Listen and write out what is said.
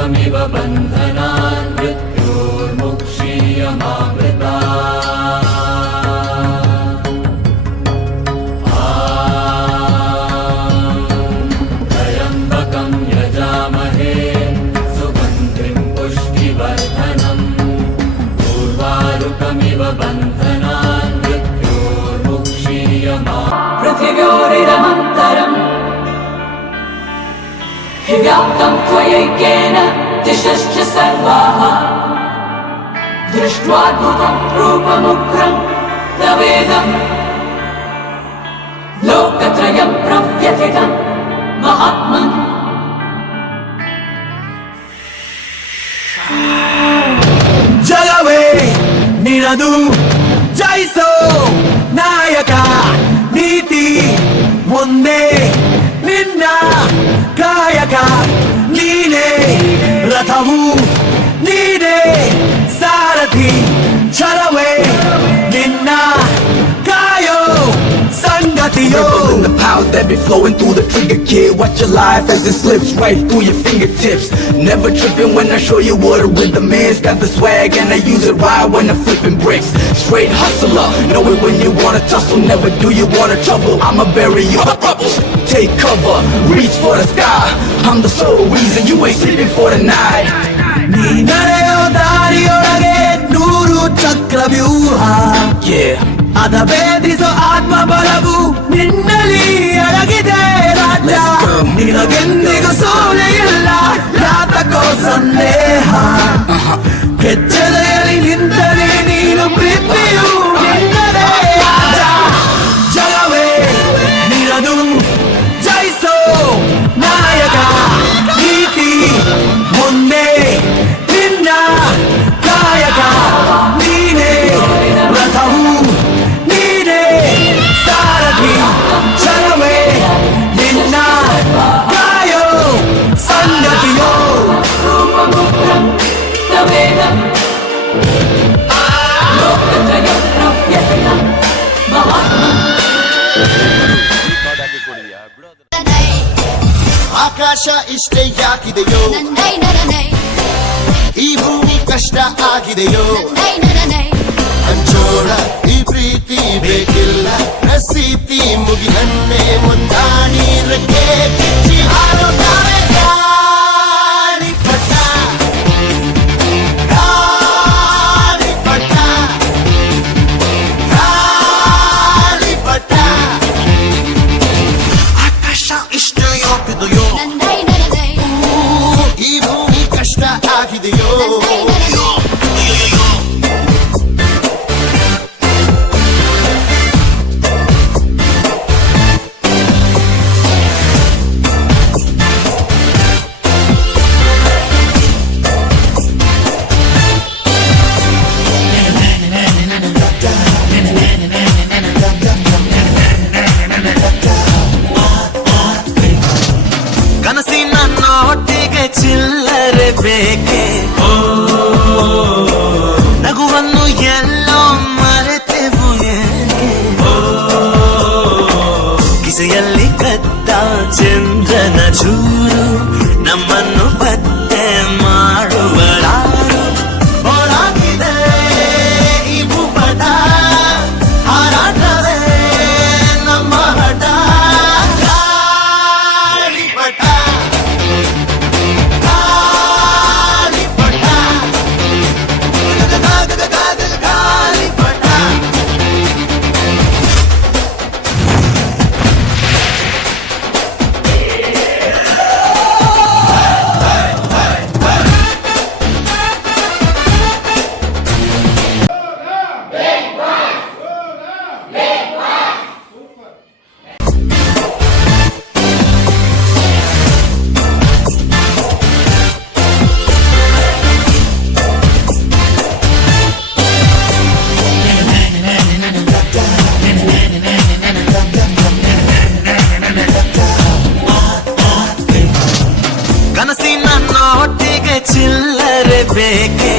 दूर्वारुकमिव बन्धनान् मृत्योर्मुक्षीयमामृता त्र्यम्बकं यजामहे सुगन्धिं पुष्टिवर्धनम् दूर्वारुकमिव बन्धनान् पृथिव्योरिदमन्तरम् हि व्याप्तं त्वयैकेन दिशश्च सर्वाः दृष्ट्वाद्भुतं रूपमुग्रं तवेदम् लोकत्रयं प्रव्यथितं महात्मन् जगवे निरदु जैसो नायक नीति मुंदे निन्न कायक नीने रथवु नीने सारथि चलवे निन्न कायो संगतियो the power that be flowing through the trigger, kid. Watch your life as it slips right through your fingertips. Never tripping when I show you what a rhythm is. Got the swag and I use it right when I'm flipping bricks. Straight hustler, know it when you wanna tussle. Never do you wanna trouble, I'ma bury you. Take cover, reach for the sky. I'm the sole reason you ain't sleeping for the night. ನೀ ನಡೆಯೋ ದಾರಿಯೊಳಗೆ ನೂರು ಚಕ್ರ ವ್ಯೂಹ ಅದ ಭೇದಿಸೋ ಆತ್ಮ ಬಲವು ನಿನ್ನಲ್ಲಿ ಅಡಗಿದೆ ರಾಜ ನಿನಗೆಂದಿಗೂ ಸೋಲೆ ಇಲ್ಲ ಯಾತಕೋ ಸಂದೇಹ ಕೆಚ್ಚಲೆಯಲ್ಲಿ ನಿಂತರೆ ನೀನು ಪ್ರೀತಿಯು ನಿನ್ನದೇ ರಾಜ ಜಗವೇ ನಿರದು ಜಯಿಸೋ ನಾಯಕ ನೀತಿ ಮುಂದೆ ನಿನ್ನ ಕಾಯಕ ನೀನೇ ರಥವು ನೀನೇ ಸಾರಥಿ ಚಲವೇ ನಿನ್ನ ಕಾಯೋ ಸಂಗತಿಯೋ रूपमुग्रं तवेदं लोकत्रयं प्रव्यथितं महात्मन् ಆಕಾಶ ಇಷ್ಟೇ ಯಾಕಿದೆಯೋ ಈ ಭೂಮಿ ಕಷ್ಟ ಆಗಿದೆಯೋ ಹಂಚೋಳ ಈ ಪ್ರೀತಿ ಬೇಕಿಲ್ಲ ಪ್ರಸೀತಿ ಮುಗಿಲನ್ನೇ ಮುಂದಾಡಿ ರೆಕ್ಕೆ ಕಿಚ್ಚಿ ಹಾರುತ್ತಾರೆ ಗಾಳಿಪಟ ಗಾಳಿಪಟ ಗಾಳಿಪಟ ಆಕಾಶ ಇಷ್ಟೇ ಯಾಕಿದೆಯೋ ಈ ಭೂಮಿ ಕಷ್ಟ ಆಗಿದೆಯೋ ಕನಸಿನ ನೋಟಿಗೆ ಚಿಲ್ಲರೆ ಬೇಕೆ ನಗುವನ್ನು ಎಲ್ಲೋ ಮರೆತೆವು ಏಕೆ ಕಿಸೆಯಲ್ಲಿ ಕದ್ದ ಚಂದ್ರನ ಚೂರು ನಮ್ಮನ್ನು ಪತ್ತೆ ಮಾಡುವಳಾರು ಹೋರಾಗಿದೆ ಈ ಭೂಪಟ ಹಾರಾಟವೇ ನಮ್ಮ ಹಠ ಗಾಳಿಪಟ ಗಾಳಿಪಟ ಗಾಳಿಪಟ ಕನಸಿನ ನೋಟಿಗೆ ಚಿಲ್ಲರೆ ಬೇಕೆ